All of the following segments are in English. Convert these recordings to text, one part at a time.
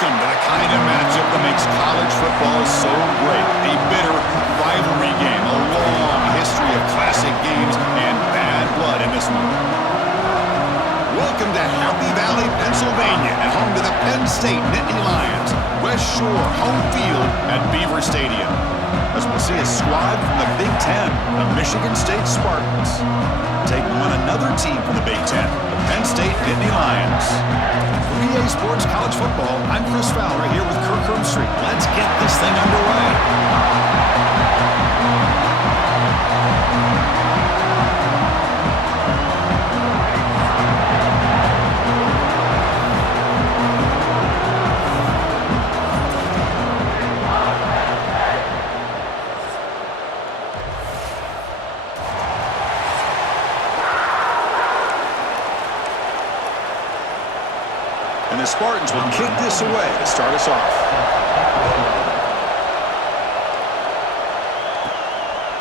Welcome to the kind of matchup that makes college football so great. A bitter rivalry game, a long history of classic games, and bad blood in this one. Welcome to Happy Valley, Pennsylvania, and home to the Penn State Nittany Lions. West Shore home field at Beaver Stadium. As we'll see a squad from the Big Ten, the Michigan State Spartans, take on another team from the Big Ten, the Penn State Nittany Lions. For EA Sports College Football, I'm Chris Fowler here with Kirk Herbstreit. Let's get this thing underway. And the Spartans will kick this away to start us off.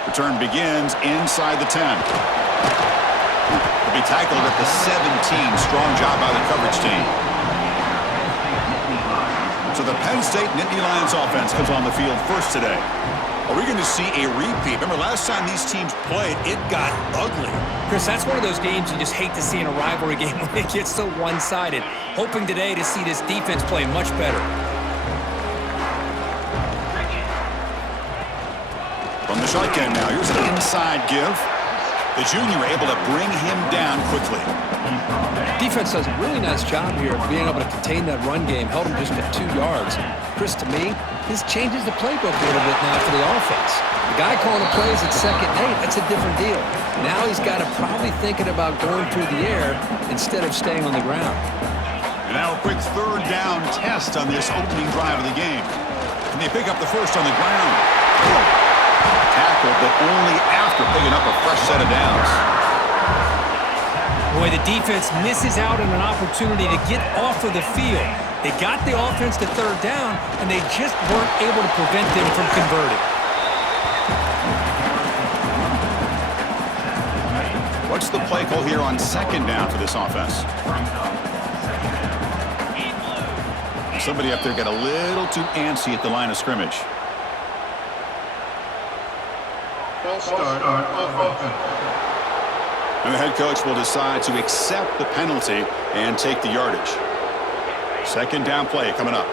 Return begins inside the 10. Will be tackled at the 17. Strong job by the coverage team. So the Penn State Nittany Lions offense comes on the field first today. Are we going to see a repeat? Remember, last time these teams played, it got ugly. Chris, that's one of those games you just hate to see in a rivalry game when it gets so one-sided. Hoping today to see this defense play much better. From the shotgun now, here's an inside give. The junior able to bring him down quickly. Defense does a really nice job here of being able to contain that run game. Held him just at 2 yards. Chris, to me, this changes the playbook a little bit now for the offense. The guy calling the plays at 2nd and 8, that's a different deal. Now he's got to probably thinking about going through the air instead of staying on the ground. And now a quick 3rd down test on this opening drive of the game. Can they pick up the first on the ground? Tackle, but only after picking up a fresh set of downs. Boy, the defense misses out on an opportunity to get off of the field. They got the offense to 3rd down, and they just weren't able to prevent them from converting. What's the play call here on 2nd down for this offense? Somebody up there got a little too antsy at the line of scrimmage. And the head coach will decide to accept the penalty and take the yardage. 2nd down play coming up.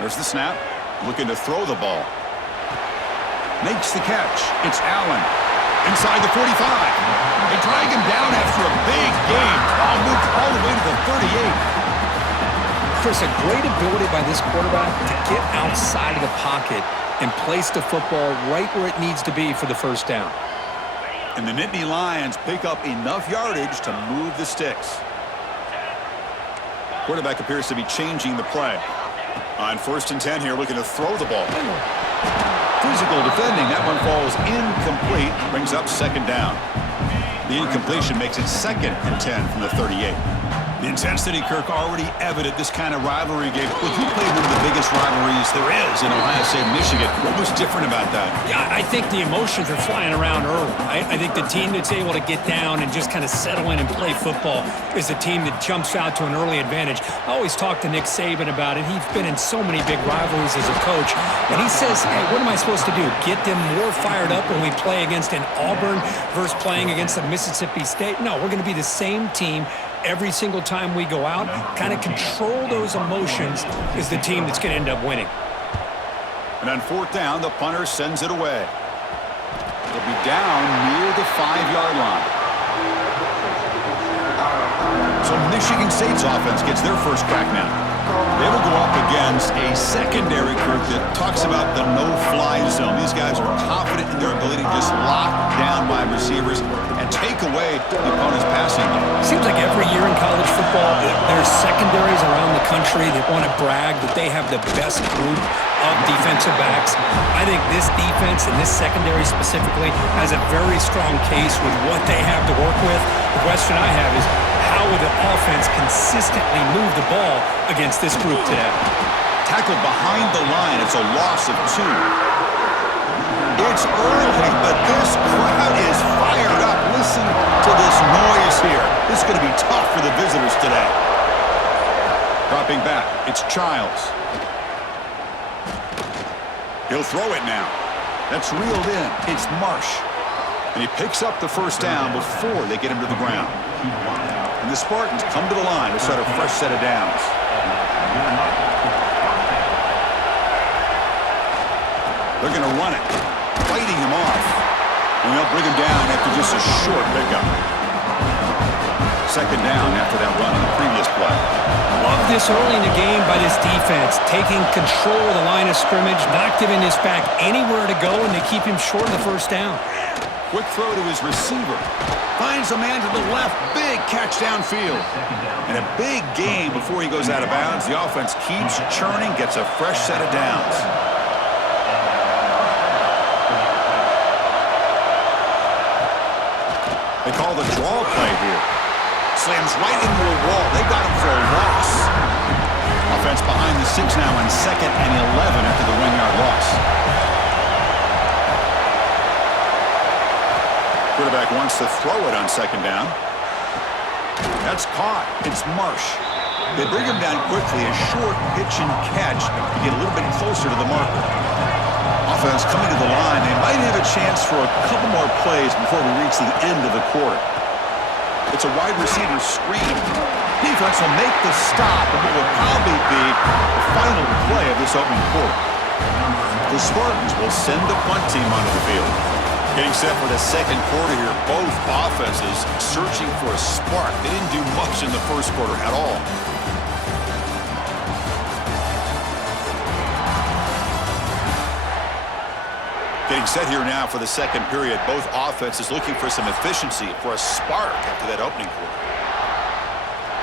There's the snap. Looking to throw the ball. Makes the catch. It's Allen. Inside the 45. They drag him down after a big game. Ball moved all the way to the 38. Chris, a great ability by this quarterback to get outside of the pocket and place the football right where it needs to be for the 1st down. And the Nittany Lions pick up enough yardage to move the sticks. Quarterback appears to be changing the play. On 1st and 10 here, looking to throw the ball. Physical defending. That one falls incomplete. Brings up 2nd down. The incompletion makes it 2nd and 10 from the 38. The intensity, Kirk, already evident this kind of rivalry game. Look, who played one of the biggest rivalries there is in Ohio State, Michigan? What was different about that? Yeah, I think the emotions are flying around early. I think the team that's able to get down and just kind of settle in and play football is the team that jumps out to an early advantage. I always talk to Nick Saban about it. He's been in so many big rivalries as a coach, and he says, hey, what am I supposed to do? Get them more fired up when we play against an Auburn versus playing against a Mississippi State? No, we're going to be the same team every single time we go out. Kind of control those emotions is the team that's going to end up winning. And on 4th down, the punter sends it away. It'll be down near the 5-yard line. So Michigan State's offense gets their first crack now. They will go up against a secondary group that talks about the no-fly zone. These guys are confident in their ability to just lock down wide receivers and take away the opponent's passing game. Seems like every year in college football, there's secondaries around the country that want to brag that they have the best group of defensive backs. I think this defense and this secondary specifically has a very strong case with what they have to work with. The question I have is, how will the offense consistently move the ball against this group today? Tackled behind the line. It's a loss of 2. It's early, but this crowd is fired up. Listen to this noise here. This is going to be tough for the visitors today. Dropping back, it's Childs. He'll throw it now. That's reeled in. It's Marsh. And he picks up the first down before they get him to the ground. And the Spartans come to the line to start a fresh set of downs. They're going to run it, fighting him off. And they'll bring him down after just a short pickup. Second down after that run on the previous play. Love this early in the game by this defense, taking control of the line of scrimmage, not giving this back anywhere to go, and they keep him short of the first down. Quick throw to his receiver. Finds a man to the left. Big catch downfield. And a big gain before he goes out of bounds. The offense keeps churning, gets a fresh set of downs. They call the draw play here. Slams right into a wall. They got him for a loss. Offense behind the 6 now on 2nd and 11 after the 1-yard loss. Quarterback wants to throw it on 2nd down. That's caught. It's Marsh. They bring him down quickly. A short pitch and catch to get a little bit closer to the marker. Offense coming to the line. They might have a chance for a couple more plays before we reach the end of the quarter. It's a wide receiver screen. Defense will make the stop, and it will probably be the final play of this opening quarter. The Spartans will send the punt team onto the field. Getting set for the second quarter here. Both offenses searching for a spark. They didn't do much in the first quarter at all. Getting set here now for the second period. Both offenses looking for some efficiency, for a spark after that opening quarter.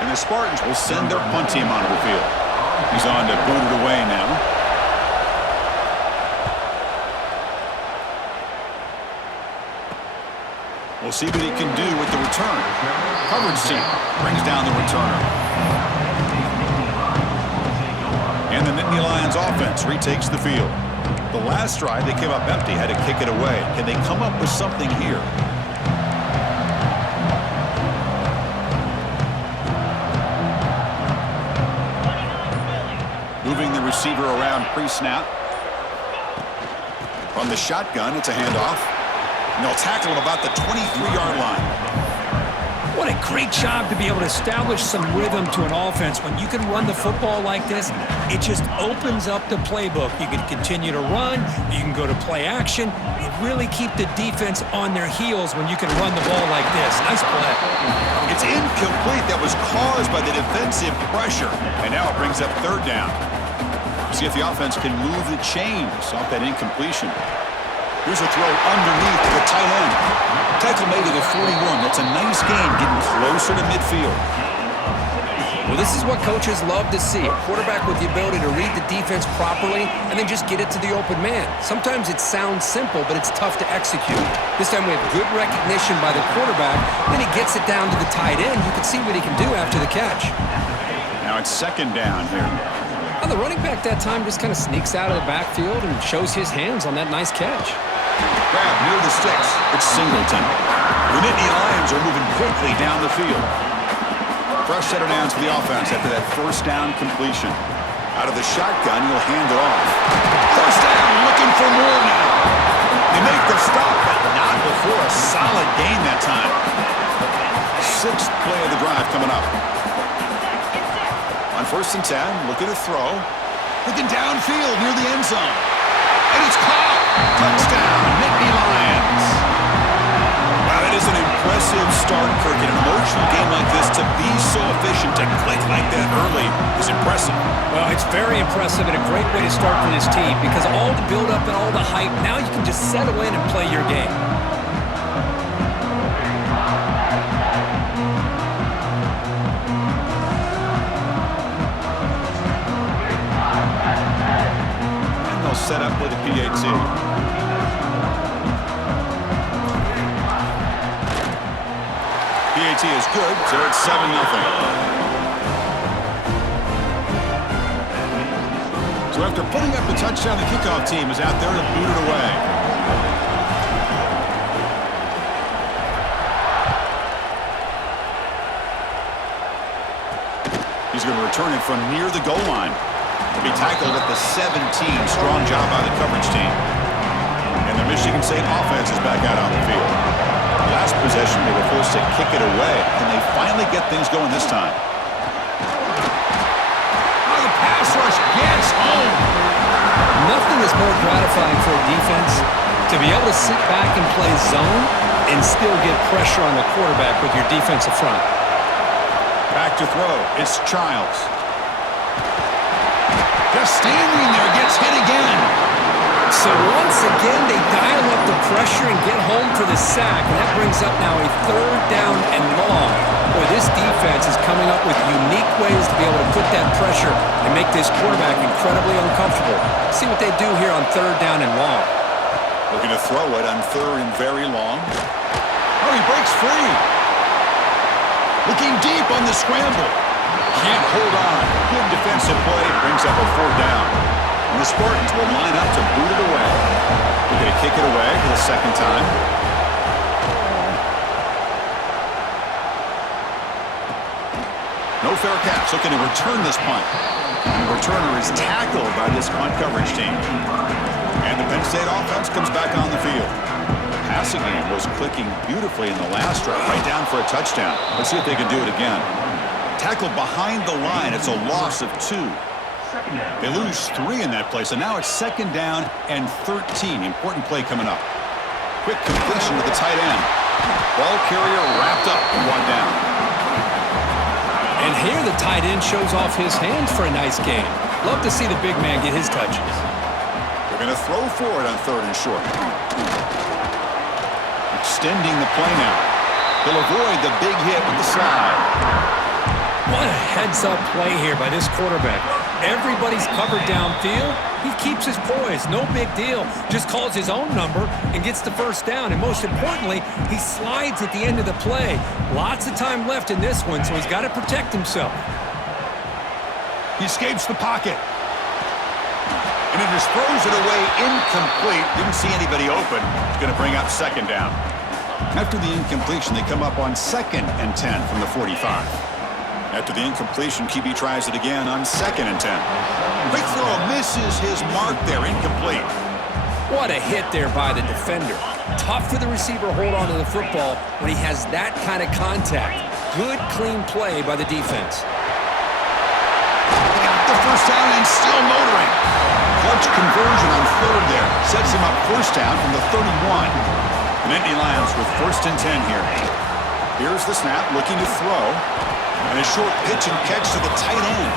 And the Spartans will send their punt team onto the field. He's on to boot it away now. We'll see what he can do with the return. Coverage team brings down the returner. And the Nittany Lions offense retakes the field. The last drive, they came up empty, had to kick it away. Can they come up with something here? Moving the receiver around pre-snap. From the shotgun, it's a handoff. And they'll tackle him about the 23-yard line. What a great job to be able to establish some rhythm to an offense. When you can run the football like this, it just opens up the playbook. You can continue to run. You can go to play action. You really keep the defense on their heels when you can run the ball like this. Nice play. It's incomplete. That was caused by the defensive pressure. And now it brings up third down. See if the offense can move the chains off that incompletion. Here's a throw underneath the tight end. Tackle made it at 41. That's a nice gain, getting closer to midfield. Well, this is what coaches love to see. A quarterback with the ability to read the defense properly and then just get it to the open man. Sometimes it sounds simple, but it's tough to execute. This time we have good recognition by the quarterback. Then he gets it down to the tight end. You can see what he can do after the catch. Now it's second down here. Well, the running back that time just kind of sneaks out of the backfield and shows his hands on that nice catch. Grab near the sticks. It's Singleton. The Nittany Lions are moving quickly down the field. Fresh set of downs for the offense after that first down completion. Out of the shotgun, he'll hand it off. First down, looking for more now. They make the stop, but not before a solid gain that time. Sixth play of the drive coming up. On 1st and 10, looking to throw. Looking downfield near the end zone. And it's caught. Touchdown, Nittany Lions. Wow, that is an impressive start, Kirk. In an emotional game like this, to be so efficient, to click like that early is impressive. Well, it's very impressive and a great way to start for this team because all the build-up and all the hype, now you can just settle in and play your game. Set up with a PAT. PAT is good, so it's 7-0. So after putting up the touchdown, the kickoff team is out there to boot it away. He's going to return it from near the goal line. To be tackled at the 17. Strong job by the coverage team. And the Michigan State offense is back out on the field. Last possession, they were forced to kick it away. Can they finally get things going this time? Oh, the pass rush gets home. Nothing is more gratifying for a defense to be able to sit back and play zone and still get pressure on the quarterback with your defensive front. Back to throw. It's Childs. Just standing there, gets hit again. So once again, they dial up the pressure and get home for the sack. And that brings up now a 3rd down and long. Boy, this defense is coming up with unique ways to be able to put that pressure and make this quarterback incredibly uncomfortable. See what they do here on 3rd down and long. Looking to throw it on 3rd and very long. Oh, he breaks free. Looking deep on the scramble. Can't hold on. Good defensive play. Brings up a 4th down. And the Spartans will line up to boot it away. They're going to kick it away for the 2nd time. No fair catch. Looking to return this punt. And the returner is tackled by this punt coverage team. And the Penn State offense comes back on the field. The passing game was clicking beautifully in the last drive, right down for a touchdown. Let's see if they can do it again. Tackled behind the line. It's a loss of 2. They lose 3 in that play, so now it's 2nd down and 13. Important play coming up. Quick completion to the tight end. Ball carrier wrapped up and brought down. And here the tight end shows off his hands for a nice game. Love to see the big man get his touches. They're going to throw for it on 3rd and short. Extending the play now. He'll avoid the big hit with the slide. What a heads-up play here by this quarterback. Everybody's covered downfield. He keeps his poise. No big deal. Just calls his own number and gets the 1st down. And most importantly, he slides at the end of the play. Lots of time left in this one, so he's got to protect himself. He escapes the pocket. And it just throws it away incomplete. Didn't see anybody open. It's going to bring up 2nd down. After the incompletion, they come up on 2nd and 10 from the 45. After the incompletion, QB tries it again on 2nd and 10. Quick throw misses his mark there, incomplete. What a hit there by the defender. Tough for the receiver to hold on to the football when he has that kind of contact. Good, clean play by the defense. Got the 1st down and still motoring. Clutch conversion on 3rd there. Sets him up 1st down from the 31. And Nittany Lions with 1st and 10 here. Here's the snap, looking to throw. And a short pitch and catch to the tight end.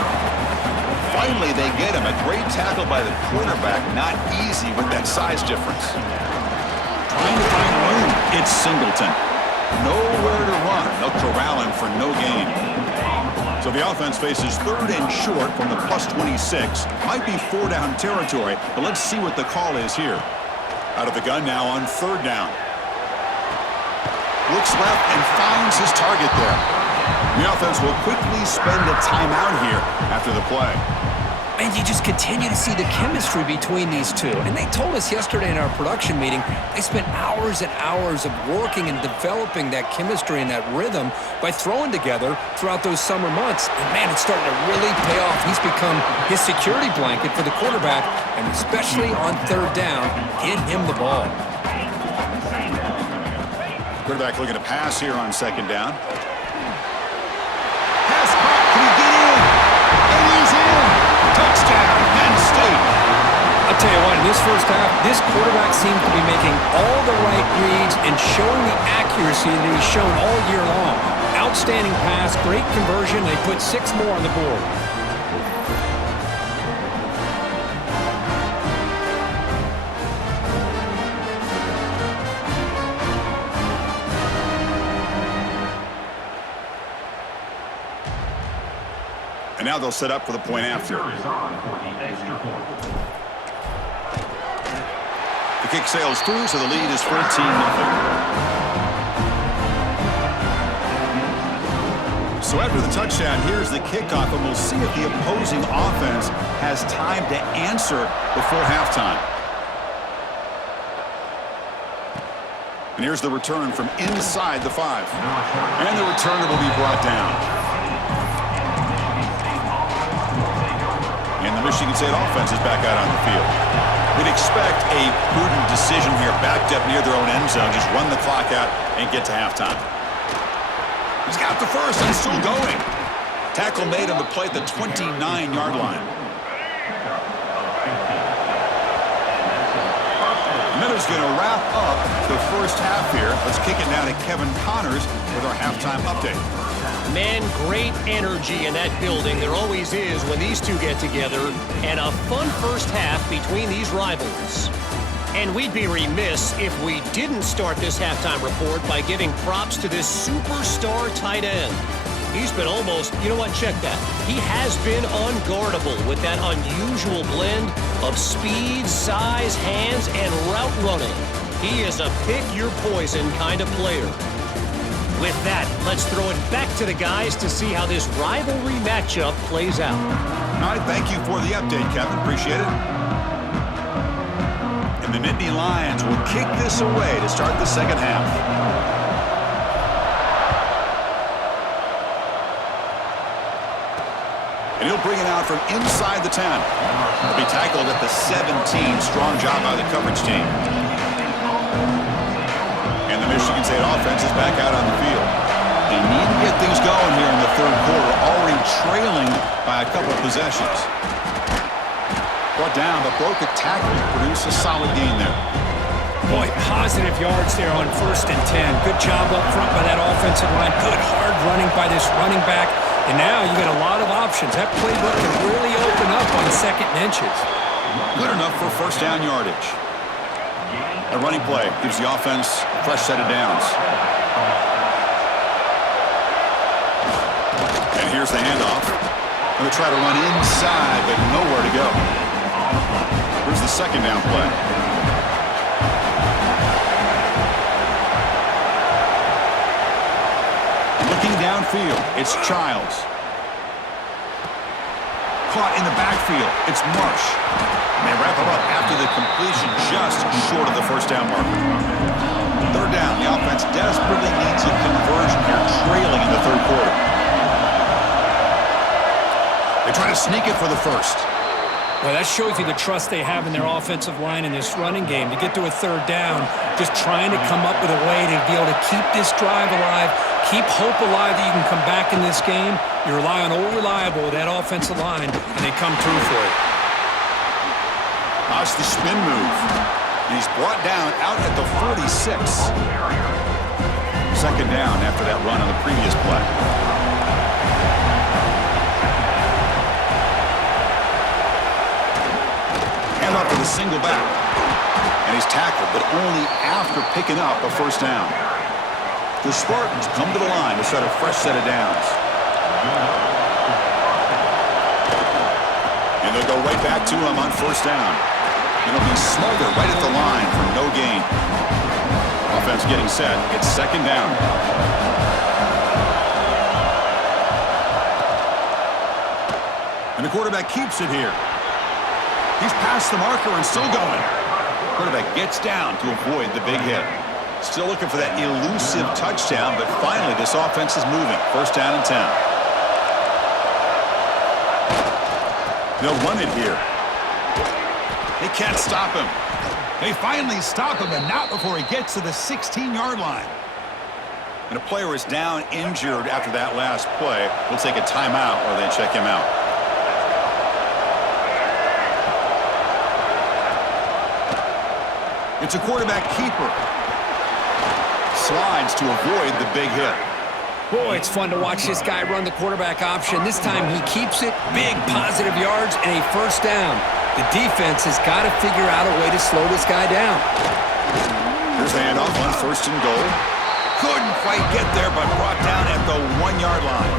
Finally, they get him. A great tackle by the quarterback. Not easy with that size difference. Trying to find room. It's Singleton. Nowhere to run. They'll corral him for no gain. So the offense faces 3rd and short from the +26. Might be 4-down territory, but let's see what the call is here. Out of the gun now on 3rd down. Looks left and finds his target there. The offense will quickly spend a timeout here after the play. And you just continue to see the chemistry between these two. And they told us yesterday in our production meeting, they spent hours and hours of working and developing that chemistry and that rhythm by throwing together throughout those summer months. And man, it's starting to really pay off. He's become his security blanket for the quarterback, and especially on 3rd down, get him the ball. Quarterback looking to pass here on 2nd down. Touchdown, Penn State. I'll tell you what, in this 1st half, this quarterback seems to be making all the right reads and showing the accuracy that he's shown all year long. Outstanding pass, great conversion. They put 6 more on the board. And now they'll set up for the point after. The kick sails through, so the lead is 14-0. So after the touchdown, here's the kickoff, and we'll see if the opposing offense has time to answer before halftime. And here's the return from inside the 5. And the returner will be brought down. And the Michigan State offense is back out on the field. We'd expect a prudent decision here, backed up near their own end zone. Just run the clock out and get to halftime. He's got the first and still going. Tackle made on the play at the 29-yard line. Miller's going to wrap up the first half here. Let's kick it down to Kevin Connors with our halftime update. Man, great energy in that building. There always is when these two get together. And a fun first half between these rivals. And we'd be remiss if we didn't start this halftime report by giving props to this superstar tight end. He's been almost, you know what, check that. He has been unguardable with that unusual blend of speed, size, hands, and route running. He is a pick-your-poison kind of player. With that, let's throw it back to the guys to see how this rivalry matchup plays out. All right, thank you for the update, Kevin. Appreciate it. And the Nittany Lions will kick this away to start the second half. And he'll bring it out from inside the 10. He'll be tackled at the 17. Strong job by the coverage team. And the Michigan State offense is back out on the field. They need to get things going here in the third quarter, already trailing by a couple of possessions. Brought down, but broke a tackle to produce a solid gain there. Boy, positive yards there on 1st and 10. Good job up front by that offensive line. Good hard running by this running back. And now you got a lot of options. That playbook can really open up on 2nd and inches. Good enough for first down yardage. A running play gives the offense a fresh set of downs. And here's the handoff. Going to try to run inside, but nowhere to go. Here's the second down play. Looking downfield, it's Childs. Caught in the backfield, it's Marsh. And they wrap him up after the completion just short of the first down marker. Third down, the offense desperately needs a conversion here, trailing in the third quarter. They try to sneak it for the first. Well, that shows you the trust they have in their offensive line in this running game. To get to a third down, just trying to come up with a way to be able to keep this drive alive, keep hope alive that you can come back in this game. You rely on old reliable with that offensive line, and they come through for it. Watch the spin move. And he's brought down out at the 46. Second down after that run on the previous play. Hand off to the single back. And he's tackled, but only after picking up a first down. The Spartans come to the line to set a fresh set of downs. And they'll go right back to him on first down. And it'll be Smolder right at the line for no gain. Offense getting set. It's second down. And the quarterback keeps it here. He's past the marker and still going. Quarterback gets down to avoid the big hit. Still looking for that elusive touchdown, but finally this offense is moving. First down and 10. They'll run it here. They can't stop him. They finally stop him, and not before he gets to the 16-yard line. And a player is down injured after that last play. We'll take a timeout or they check him out. It's a quarterback keeper. Slides to avoid the big hit. Boy, it's fun to watch this guy run the quarterback option. This time he keeps it. Big positive yards and a first down. The defense has got to figure out a way to slow this guy down. Here's the handoff on first and goal. Couldn't quite get there, but brought down at the 1-yard line.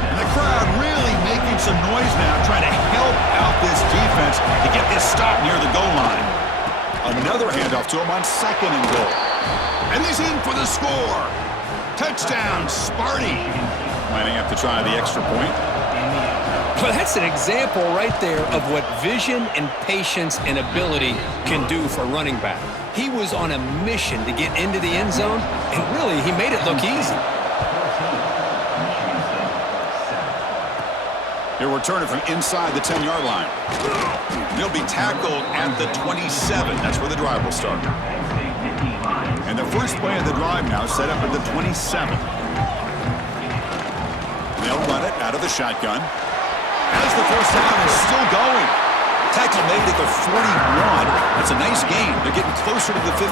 And the crowd really making some noise now, trying to help out this defense to get this stop near the goal line. Another handoff to him on second and goal. And he's in for the score. Touchdown, Sparty. Lining up to try the extra point. Well, that's an example right there of what vision and patience and ability can do for running back. He was on a mission to get into the end zone, and really, he made it look easy. He'll return it from inside the 10-yard line. He'll be tackled at the 27. That's where the drive will start. And the first play of the drive now set up at the 27. They'll run it out of the shotgun. As the first down is still going. Tackle made at the 41. That's a nice gain. They're getting closer to the 50.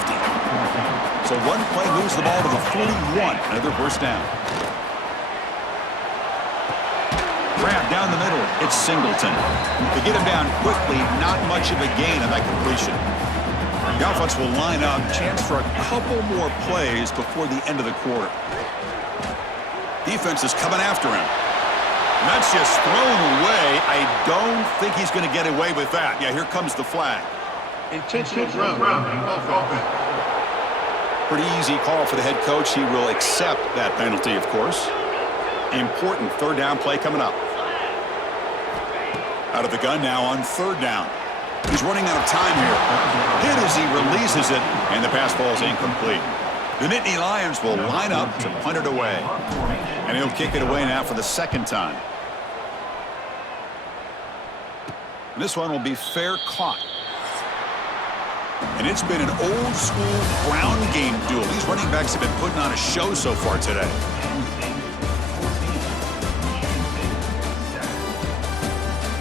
So one play moves the ball to the 41. Another first down. Grab down the middle. It's Singleton. To get him down quickly, not much of a gain on that completion. The offense will line up. Chance for a couple more plays before the end of the quarter. Defense is coming after him. And that's just thrown away. I don't think he's going to get away with that. Yeah, here comes the flag. Intentional grounding. Pretty easy call for the head coach. He will accept that penalty, of course. Important third down play coming up. Out of the gun now on third down. He's running out of time here. Hit as he releases it, and the pass ball is incomplete. The Nittany Lions will line up to punt it away. And he'll kick it away now for the second time. And this one will be fair caught. And it's been an old-school ground game duel. These running backs have been putting on a show so far today.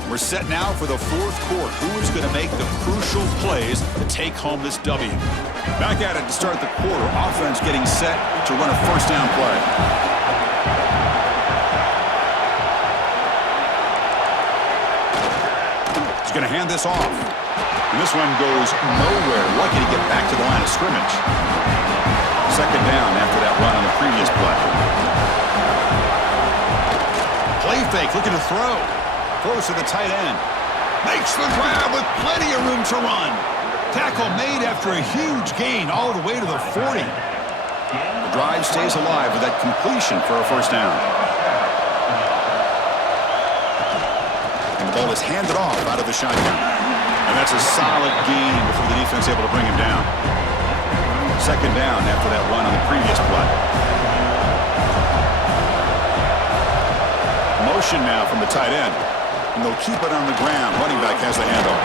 We're set now for the fourth quarter. Who is going to make the crucial plays to take home this W? Back at it to start the quarter. Offense getting set to run a first down play. He's going to hand this off. And this one goes nowhere. Lucky to get back to the line of scrimmage. Second down after that run on the previous play. Play fake, looking to throw. Throws to the tight end. Makes the grab with plenty of room to run. Tackle made after a huge gain all the way to the 40. The drive stays alive with that completion for a first down. And the ball is handed off out of the shotgun. And that's a solid gain before the defense able to bring him down. Second down after that run on the previous play. Motion now from the tight end. And they'll keep it on the ground. Running back has the handoff.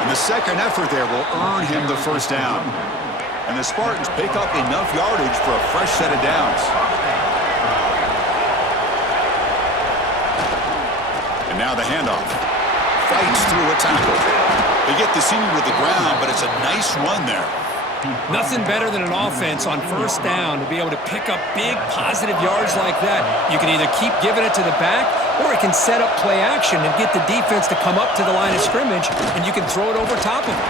And the second effort there will earn him the first down. And the Spartans pick up enough yardage for a fresh set of downs. And now the handoff. Fights through a tackle. They get the senior to the ground, but it's a nice run there. Nothing better than an offense on first down to be able to pick up big positive yards like that. You can either keep giving it to the back, or it can set up play action and get the defense to come up to the line of scrimmage, and you can throw it over top of it.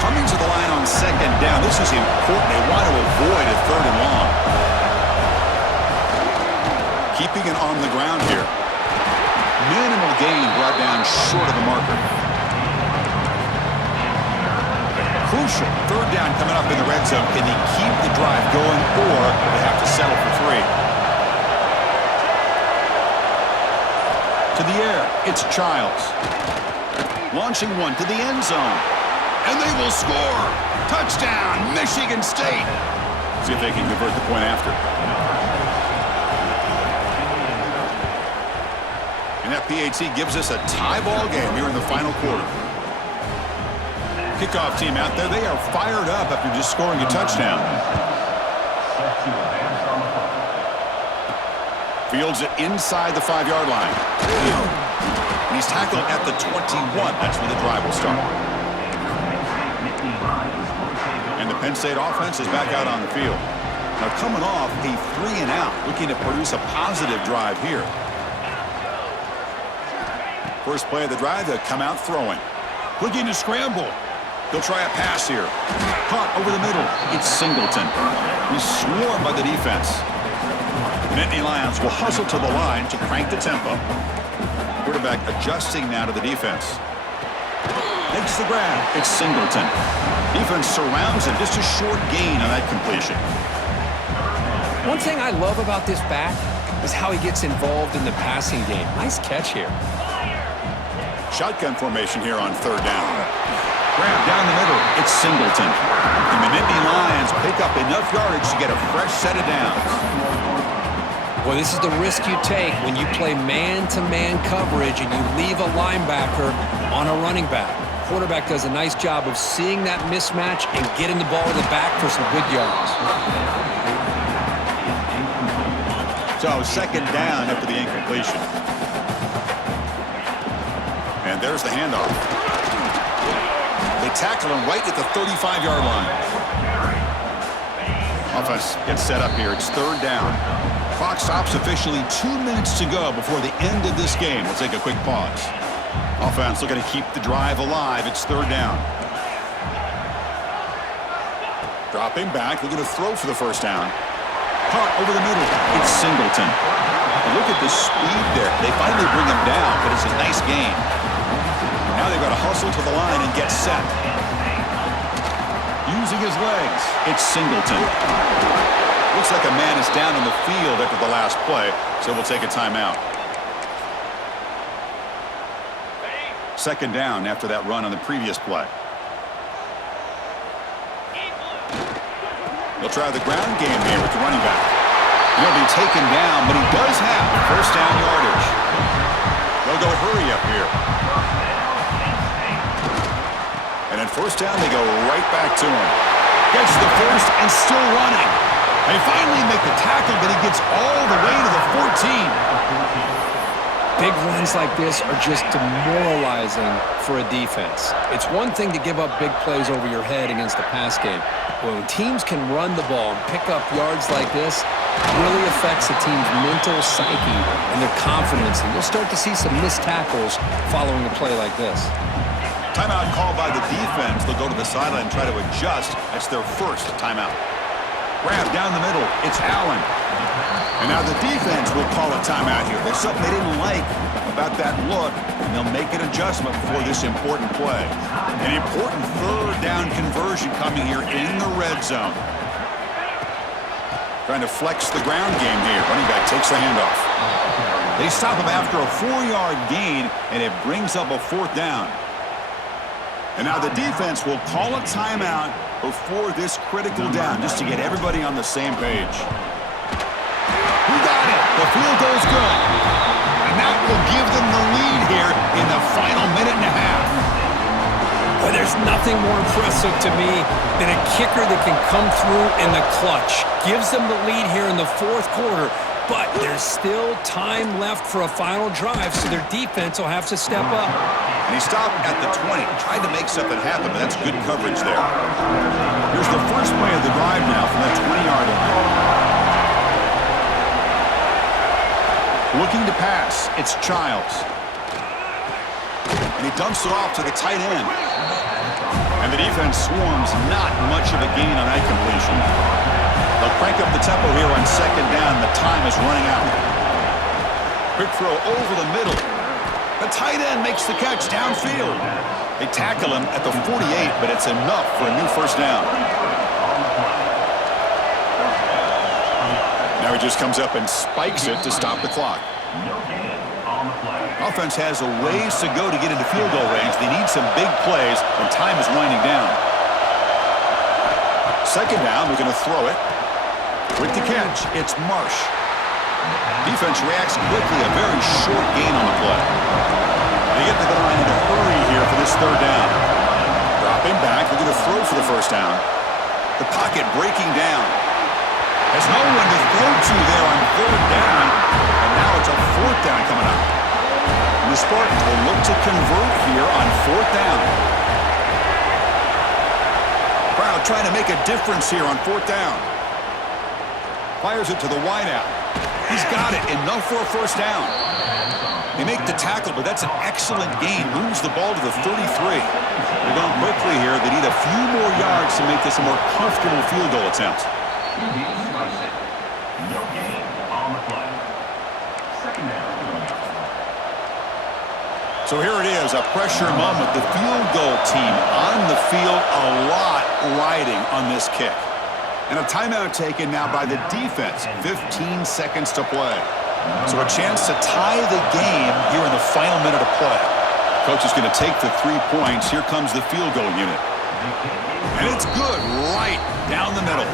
Coming to the line on second down. This is important. They want to avoid a third and long. Keeping it on the ground here. Minimal gain brought down short of the marker. Crucial third down coming up in the red zone. Can they keep the drive going, or they have to settle for 3? To the air, it's Childs. Launching one to the end zone. And they will score. Touchdown, Michigan State. See if they can convert the point after. And that PAT gives us a tie ball game here in the final quarter. Kickoff team out there, they are fired up after just scoring a touchdown. Fields it inside the 5-yard line. And he's tackled at the 21. That's where the drive will start. And the Penn State offense is back out on the field. Now coming off a 3-and-out, looking to produce a positive drive here. First play of the drive, they'll come out throwing. Looking to scramble. They'll try a pass here. Caught over the middle. It's Singleton. He's swarmed by the defense. The Nittany Lions will hustle to the line to crank the tempo. Quarterback adjusting now to the defense. Makes the grab. It's Singleton. Defense surrounds him. Just a short gain on that completion. One thing I love about this back is how he gets involved in the passing game. Nice catch here. Shotgun formation here on third down. Grab down the middle. It's Singleton. And the Nittany Lions pick up enough yardage to get a fresh set of downs. Well, this is the risk you take when you play man-to-man coverage and you leave a linebacker on a running back. Quarterback does a nice job of seeing that mismatch and getting the ball in the back for some good yards. So second down after the incompletion. And there's the handoff. They tackle him right at the 35-yard line. Offense gets set up here. It's third down. Clock stops officially 2 minutes to go before the end of this game. We'll take a quick pause. Offense looking to keep the drive alive. It's third down. Dropping back, looking to throw for the first down. Caught over the middle. It's Singleton. And look at the speed there. They finally bring him down, but it's a nice gain. Now they've got to hustle to the line and get set. Using his legs, it's Singleton. Looks like a man is down on the field after the last play, so we'll take a timeout. Second down after that run on the previous play. They'll try the ground game here with the running back. He'll be taken down, but he does have first down yardage. They'll go hurry up here. And then first down, they go right back to him. Gets the first and still running. They finally make the tackle, but he gets all the way to the 14. Big runs like this are just demoralizing for a defense. It's one thing to give up big plays over your head against the pass game. When teams can run the ball and pick up yards like this, it really affects the team's mental psyche and their confidence, and you'll start to see some missed tackles following a play like this. Timeout called by the defense. They'll go to the sideline and try to adjust. That's their first timeout. Grab down the middle. It's Allen. And now the defense will call a timeout here. There's something they didn't like about that look, and they'll make an adjustment before this important play. An important third down conversion coming here in the red zone. Trying to flex the ground game here. Running back takes the handoff. They stop him after a 4-yard gain, and it brings up a fourth down. And now the defense will call a timeout before this critical down, just to get everybody on the same page. We got it. The field goal's good. And that will give them the lead here in the final minute and a half. Well, there's nothing more impressive to me than a kicker that can come through in the clutch. Gives them the lead here in the fourth quarter, but there's still time left for a final drive, so their defense will have to step up. And he stopped at the 20, tried to make something happen, but that's good coverage there. Here's the first play of the drive now from the 20-yard line. Looking to pass, it's Childs. And he dumps it off to the tight end. And the defense swarms, not much of a gain on that completion. They'll crank up the tempo here on second down. The time is running out. Quick throw over the middle. The tight end makes the catch downfield. They tackle him at the 48, but it's enough for a new first down. Now he just comes up and spikes it to stop the clock. Offense has a ways to go to get into field goal range. They need some big plays, and time is winding down. Second down, we're going to throw it. With the catch, it's Marsh. Defense reacts quickly, a very short gain on the play. They get to the line in a hurry here for this third down. Dropping back, looking to throw for the first down. The pocket breaking down. There's no one to throw to there on third down, and now it's a fourth down coming up. And the Spartans will look to convert here on fourth down. Crowd trying to make a difference here on fourth down. Fires it to the wideout. He's got it. Enough for a first down. They make the tackle, but that's an excellent gain. Moves the ball to the 33. They're going quickly here. They need a few more yards to make this a more comfortable field goal attempt. No gain on the play. Second down. So here it is, a pressure moment. The field goal team on the field, a lot riding on this kick. And a timeout taken now by the defense. 15 seconds to play. So a chance to tie the game here in the final minute of play. Coach is going to take the 3 points. Here comes the field goal unit. And it's good right down the middle.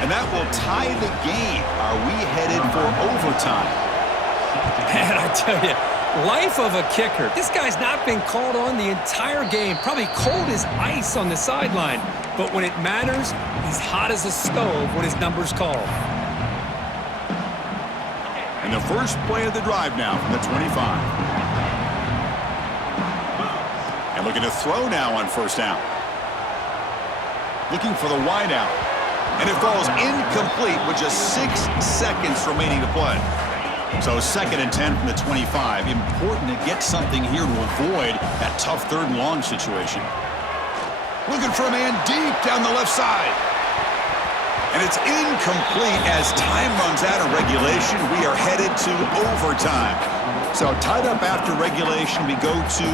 And that will tie the game. Are we headed for overtime? Man, I tell you, life of a kicker. This guy's not been called on the entire game. Probably cold as ice on the sideline. But when it matters, he's hot as a stove when his number's called. And the first play of the drive now from the 25. And looking to throw now on first down. Looking for the wide out. And it falls incomplete with just 6 seconds remaining to play. So 2nd and 10 from the 25. Important to get something here to avoid that tough 3rd and long situation. Looking for a man deep down the left side. And it's incomplete as time runs out of regulation. We are headed to overtime. So tied up after regulation, we go to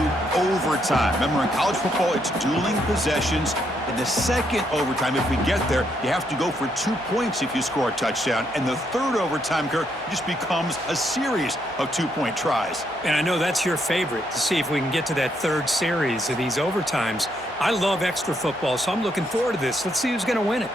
overtime. Remember, in college football, it's dueling possessions. In the second overtime, if we get there, you have to go for 2 points if you score a touchdown. And the third overtime, Kirk, just becomes a series of 2-point tries. And I know that's your favorite, to see if we can get to that third series of these overtimes. I love extra football, so I'm looking forward to this. Let's see who's going to win it.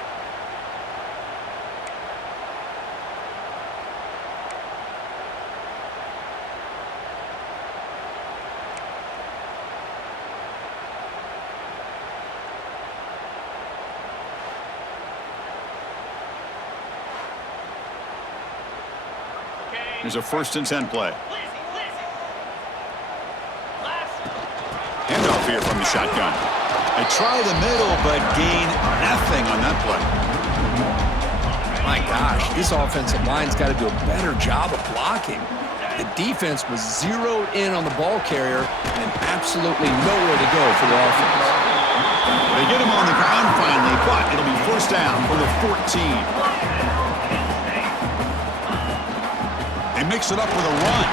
Here's a 1st and 10 play. Handoff here from the shotgun. They try the middle, but gain nothing on that play. My gosh, this offensive line's got to do a better job of blocking. The defense was zeroed in on the ball carrier and absolutely nowhere to go for the offense. They get him on the ground finally, but it'll be first down for the 14. They mix it up with a run.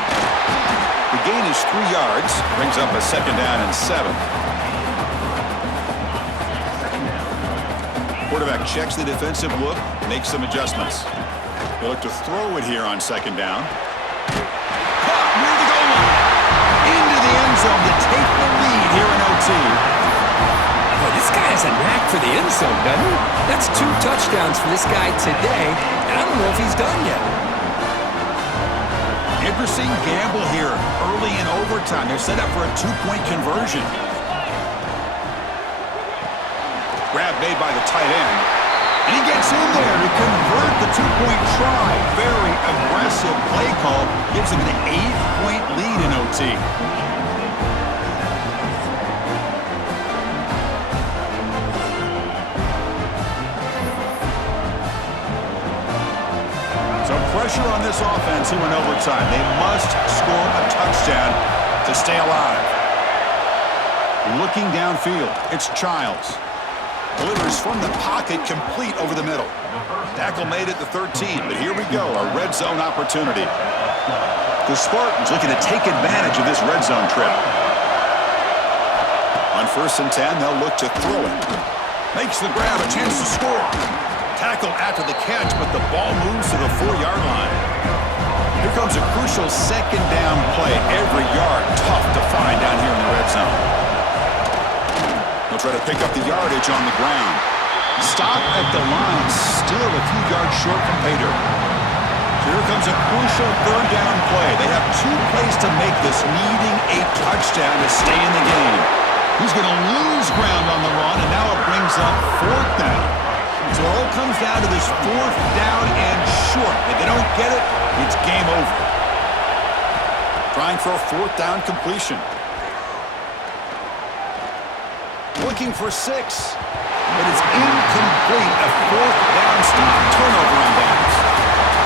The gain is 3 yards, brings up a 2nd down and 7. Quarterback checks the defensive look, makes some adjustments. They look to throw it here on 2nd down. Caught near the goal line. Into the end zone to take the lead here in OT. Boy, this guy has a knack for the end zone, doesn't he? That's 2 touchdowns for this guy today, and I don't know if he's done yet. Interesting gamble here early in overtime. They're set up for a 2-point conversion. Grab made by the tight end. And he gets in there to convert the 2-point try. Very aggressive play call. Gives him an 8-point lead in OT. Pressure on this offense here in overtime. They must score a touchdown to stay alive. Looking downfield, it's Childs. Delivers from the pocket, complete over the middle. Tackle made at the 13, but here we go, a red zone opportunity. The Spartans looking to take advantage of this red zone trip. On 1st and 10, they'll look to throw it. Makes the grab, a chance to score. Tackle after the catch, but the ball moves to the 4-yard line. Here comes a crucial 2nd down play. Every yard tough to find down here in the red zone. They'll try to pick up the yardage on the ground. Stop at the line, still a few yards short from pay dirt. So here comes a crucial 3rd down play. They have 2 plays to make this, needing a touchdown to stay in the game. He's going to lose ground on the run, and now it brings up 4th down. So it all comes down to this 4th down and short. If they don't get it, it's game over. Trying for a 4th down completion. Looking for 6. But it's incomplete. A 4th down stop. Turnover on downs.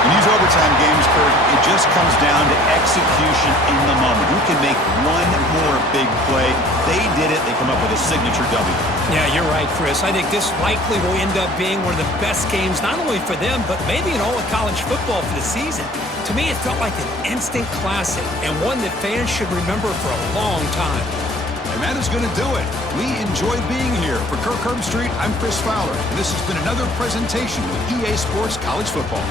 In these overtime games, Kurt, it just comes down to execution in the moment. Who can make one more big play? They did it. They come up with a signature W. Yeah, you're right, Chris. I think this likely will end up being one of the best games, not only for them, but maybe in all of college football for the season. To me, it felt like an instant classic and one that fans should remember for a long time. And that is going to do it. We enjoyed being here. For Kirk Herbstreit, I'm Chris Fowler. And this has been another presentation of EA Sports College Football.